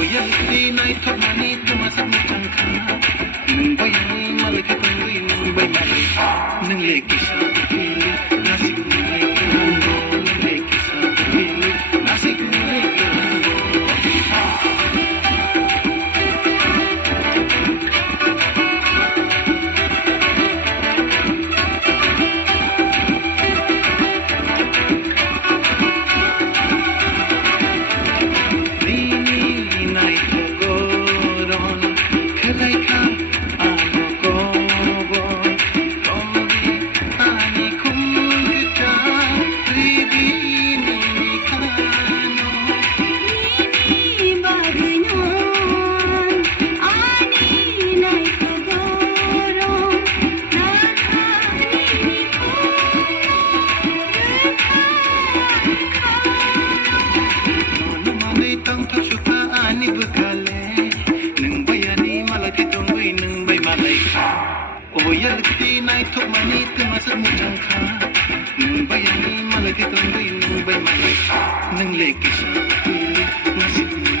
Yalti nai thot mani tuma sak ni changkha nung bai mal ke tungui nung bai mal nung le kisha pili nasik nung le kungo nung le kisha pili nasik nung le kungo tang thak shuka ani bukale nung bayani malaki tungui nung bay malai o yalti nai thok mani tuma sak ni changkha nung bayani malaki tungui nung bay malai nung le kisha pili nasik